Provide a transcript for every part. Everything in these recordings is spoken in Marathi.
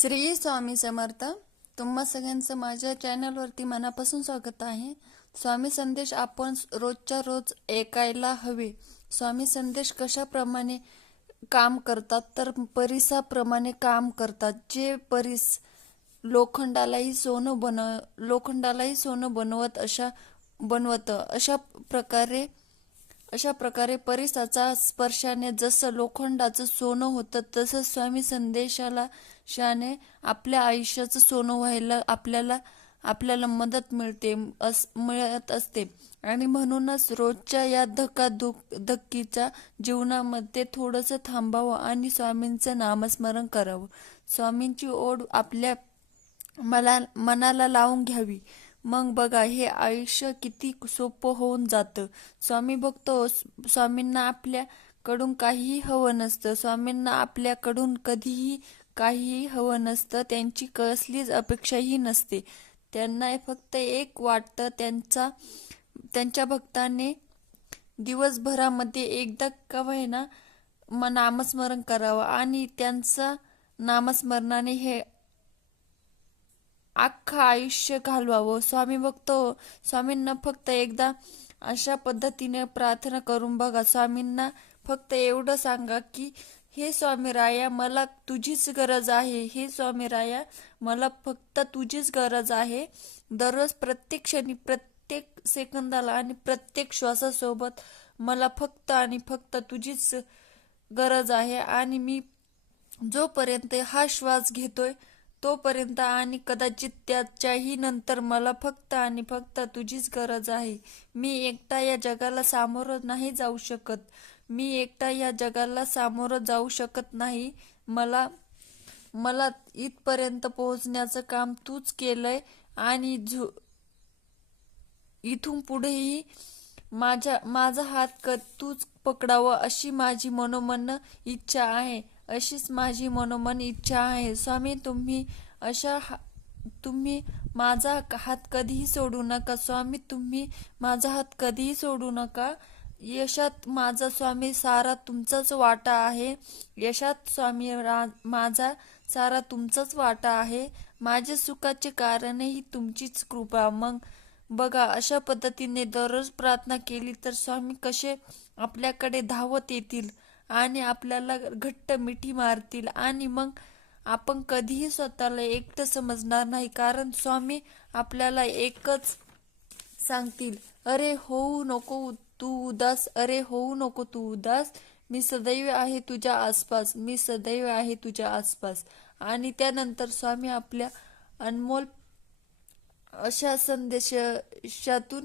श्री स्वामी समर्थ तुम्हा सगळ्यांचं माझ्या चॅनलवरती मनापासून स्वागत आहे. स्वामी संदेश आपण रोजच्या रोज ऐकायला हवे. स्वामी संदेश कशाप्रमाणे काम करतात तर परिसाप्रमाणे काम करतात. जे परिस लोखंडालाही सोनं बन लोखंडालाही सोनं बनवत अशा बनवत अशा प्रकारे अशा प्रकारे परिसाचा स्पर्शाने जसं लोखंडाचं सोनं होतं तसं स्वामी संदेशाला शाने आपल्या आयुष्याचं सोनं व्हायला आपल्याला आपल्याला मदत मिळते अस मिळत असते. आणि म्हणूनच रोजच्या या धक्काधुक धक्कीच्या जीवनामध्ये थोडंसं थांबावं आणि स्वामींचं नामस्मरण करावं. स्वामींची ओढ आपल्या मला मनाला लावून घ्यावी. मग बघा हे आयुष्य किती सोपं होऊन जातं. स्वामी बघतो स्वामींना आपल्याकडून काहीही हवं नसतं. स्वामींना आपल्याकडून कधीही काहीही हवं नसतं. त्यांची कसलीच अपेक्षाही नसते. त्यांना फक्त एक वाटतं त्यांचा त्यांच्या भक्ताने दिवसभरामध्ये एकदा का ना नामस्मरण करावं. आणि त्यांचा नामस्मरणाने हे अख्खं आयुष्य घालवावं. स्वामी बघतो स्वामींना फक्त एकदा अशा पद्धतीने प्रार्थना करून बघा. स्वामींना फक्त एवढं सांगा की हे स्वामी राया मला तुझीच गरज आहे. हे स्वामी राया मला फक्त तुझीच गरज आहे. दररोज प्रत्येक क्षणी प्रत्येक सेकंदाला आणि प्रत्येक श्वासासोबत मला फक्त आणि फक्त तुझीच गरज आहे. आणि मी जोपर्यंत हा श्वास घेतोय तोपर्यंत आणि कदाचित त्याच्याही नंतर मला फक्त आणि फक्त तुझीच गरज आहे. मी एकटा या जगाला सामोरं नाही जाऊ शकत. मी एकटा या जगाला सामोरं जाऊ शकत नाही. मला मला इथपर्यंत पोहोचण्याचं काम तूच केलंय आणि झो इथून पुढेही माझ्या माझा हात क तूच पकडावं अशी माझी मनोमन इच्छा आहे. अशीच माझी मनोमन इच्छा आहे. स्वामी तुम्ही अशा तुम्ही माझा हात कधीही सोडू नका. स्वामी तुम्ही माझा हात कधीही सोडू नका. यशात माझा स्वामी सारा तुमचाच वाटा आहे. यशात स्वामी माझा सारा तुमचाच वाटा आहे. माझ्या सुखाचे कारणही तुमचीच कृपा. मग बघा अशा पद्धतीने दररोज प्रार्थना केली तर स्वामी कसे आपल्याकडे धावत येतील? आणि आपल्याला घट्ट मिठी मारतील. आणि मग आपण कधीही स्वतःला एकटं समजणार नाही. कारण स्वामी आपल्याला एकच सांगतील अरे होऊ नको तू उदास. अरे होऊ नको तू उदास. मी सदैव आहे तुझ्या आसपास. मी सदैव आहे तुझ्या आसपास. आणि त्यानंतर स्वामी आपल्या अनमोल अशा संदेशातून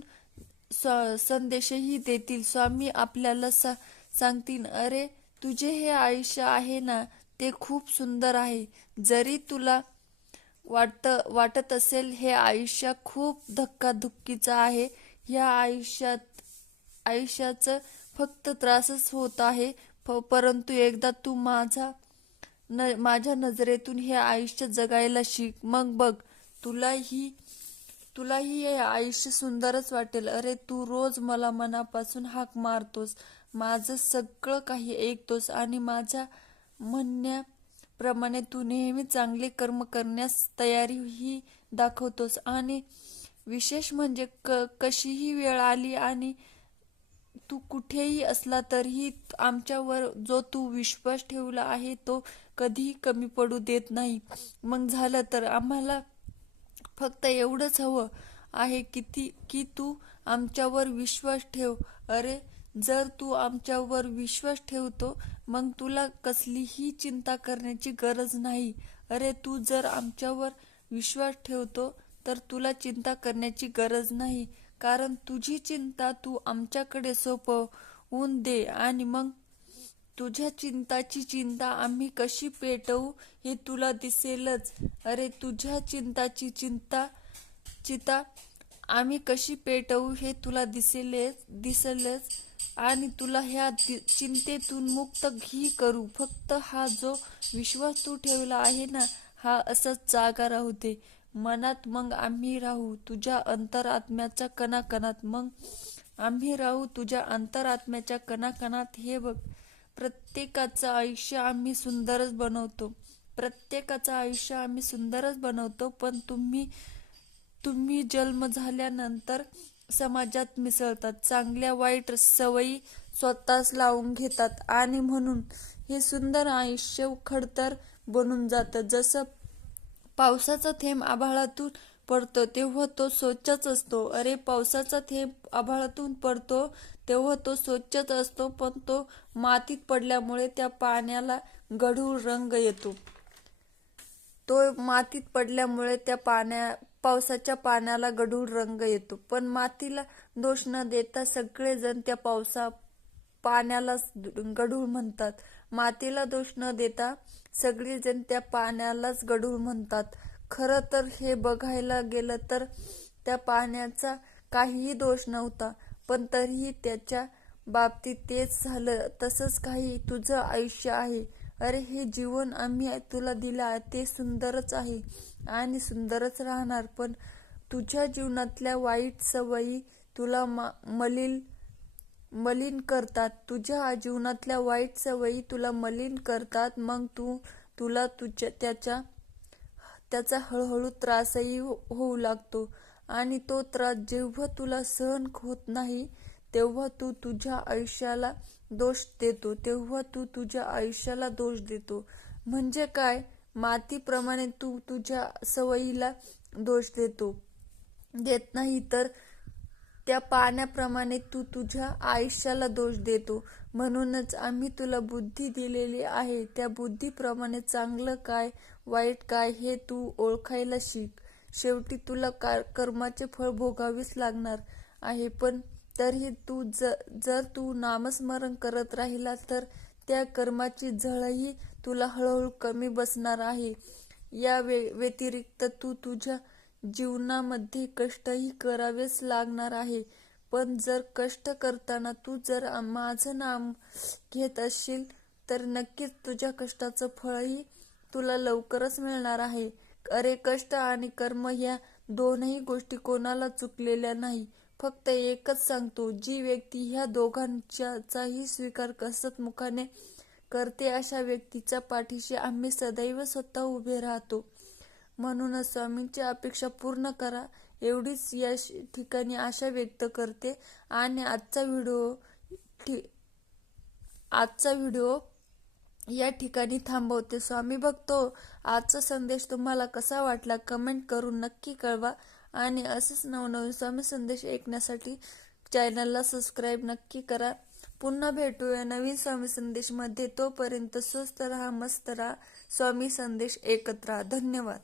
संदेशही देतील. स्वामी आपल्याला सा सांगतील अरे तुझे हे आयुष्य आहे ना ते खूप सुंदर आहे. जरी तुला वाटत वाटत असेल हे आयुष्य खूप धक्काधुक्कीचं आहे ह्या आयुष्यात आयुष्याचं फक्त त्रासच होत आहे. परंतु एकदा तू माझा न माझ्या नजरेतून हे आयुष्य जगायला शिक. मग बघ तुलाही तुलाही हे आयुष्य सुंदरच वाटेल. अरे तू रोज मला मनापासून हाक मारतोस. माझं सगळं काही ऐकतोस आणि माझ्या म्हणण्याप्रमाणे तू नेहमी चांगले कर्म करण्यास तयारीही दाखवतोस. आणि विशेष म्हणजे क कशीही वेळ आली आणि तू कुठेही असला तरीही आमच्यावर जो तू विश्वास ठेवला आहे तो कधीही कमी पडू देत नाही. मग झालं तर आम्हाला फक्त एवढंच हवं आहे किती की तू आमच्यावर विश्वास ठेव. अरे जर तू आमच्यावर विश्वास ठेवतो मग तुला कसलीही चिंता करण्याची गरज नाही. अरे तू जर आमच्यावर विश्वास ठेवतो तर तुला चिंता करण्याची गरज नाही. कारण तुझी चिंता तू आमच्याकडे सोपवून दे आणि मग तुझ्या चिंताची चिंता आम्ही कशी पेटवू हे तुला दिसेलच. अरे तुझ्या चिंताची चिंता चिता आम्ही कशी पेटवू हे तुला दिसेलच दिसेलच. आणि तुला ह्या चिंतेतून मुक्त घी करू. फक्त हा जो विश्वास तू ठेवला आहे ना हा असंच जागा राहू दे. मनात मग आम्ही राहू. तुझ्या अंतरात्म्याच्या कणाकणात मग आम्ही राहू. तुझ्या अंतरात्म्याच्या कणाकणात हे बघ. प्रत्येकाचं आयुष्य आम्ही सुंदरच बनवतो. प्रत्येकाचं आयुष्य आम्ही सुंदरच बनवतो. पण तुम्ही तुम्ही जन्म झाल्यानंतर समाजात मिसळतात. चांगल्या वाईट सवयी स्वतःच लावून घेतात आणि म्हणून हे सुंदर आयुष्य खडतर बनून जातं. जसं पावसाचा थेंब आभाळातून पडतो तेव्हा तो स्वच्छच असतो. अरे पावसाचा थेंब आभाळातून पडतो तेव्हा तो स्वच्छच असतो पण तो मातीत पडल्यामुळे त्या पाण्याला गढूळ रंग येतो. तो मातीत पडल्यामुळे त्या पाण्या पावसाच्या पाण्याला गढूळ रंग येतो. पण मातीला दोष न देता सगळेजण त्या पावसा पाण्यालाच गढूळ म्हणतात. मातीला दोष न देता सगळेजण त्या पाण्यालाच गढूळ म्हणतात. खरं तर हे बघायला गेलं तर त्या पाण्याचा काहीही दोष नव्हता पण तरीही त्याच्या बाबतीत तेच झालं. तसंच काही तुझं आयुष्य आहे. अरे हे जीवन आम्ही तुला दिलं आहे ते सुंदरच आहे आणि सुंदरच राहणार. पण तुझ्या जीवनातल्या वाईट सवयी तुला मा मलिन मलिन करतात. तुझ्या जीवनातल्या वाईट सवयी तुला मलिन करतात. मग तू तुला तुझ्या त्याच्या त्याचा हळूहळू त्रासही हो-, होऊ लागतो. आणि तो त्रास जेव्हा तुला सहन होत नाही तेव्हा तू तुझ्या आयुष्याला दोष देतो तेव्हा तू तुझ्या आयुष्याला दोष देतो. म्हणजे काय? मातीप्रमाणे तू तुझ्या सवयीला दोष देतो. देत नाही तर त्या पाण्याप्रमाणे तू तुझ्या आयुष्याला दोष देतो. म्हणूनच आम्ही तुला बुद्धी दिलेली आहे. त्या बुद्धीप्रमाणे चांगलं काय वाईट काय हे तू ओळखायला शिक. शेवटी तुला का कर्माचे फळ भोगावेच लागणार आहे. पण तरीही तू ज जर तू नामस्मरण करत राहिला तर त्या कर्माची झळही तुला हळूहळू कमी बसणार आहे. या वे व्यतिरिक्त तू तुझ्या जीवनामध्ये कष्टही करावेच लागणार आहे. पण जर कष्ट करताना तू जर माझं नाम घेत असशील तर नक्कीच तुझ्या कष्टाचं फळही तुला लवकरच मिळणार आहे. अरे कष्ट आणि कर्म या दोनही गोष्टी कोणाला चुकलेल्या नाही. फक्त एकच सांगतो जी व्यक्ती ह्या दोघांच्याचाही स्वीकार कसत मुखाने करते अशा व्यक्तीच्या पाठीशी आम्ही सदैव स्वतः उभे राहतो. म्हणूनच स्वामींची अपेक्षा पूर्ण करा एवढीच या ठिकाणी आशा व्यक्त करते आणि आजचा व्हिडिओ आजचा व्हिडिओ या ठिकाणी थांबवते. स्वामी बघतो आजचा संदेश तुम्हाला कसा वाटला कमेंट करून नक्की कळवा. आणि असेच नवनवीन स्वामी संदेश ऐकण्यासाठी चॅनलला सबस्क्राईब नक्की करा. पुन्हा भेटूया नवीन स्वामी संदेशमध्ये. तोपर्यंत स्वस्त राहा मस्त राहा. स्वामी संदेश एकत्र राहा. धन्यवाद.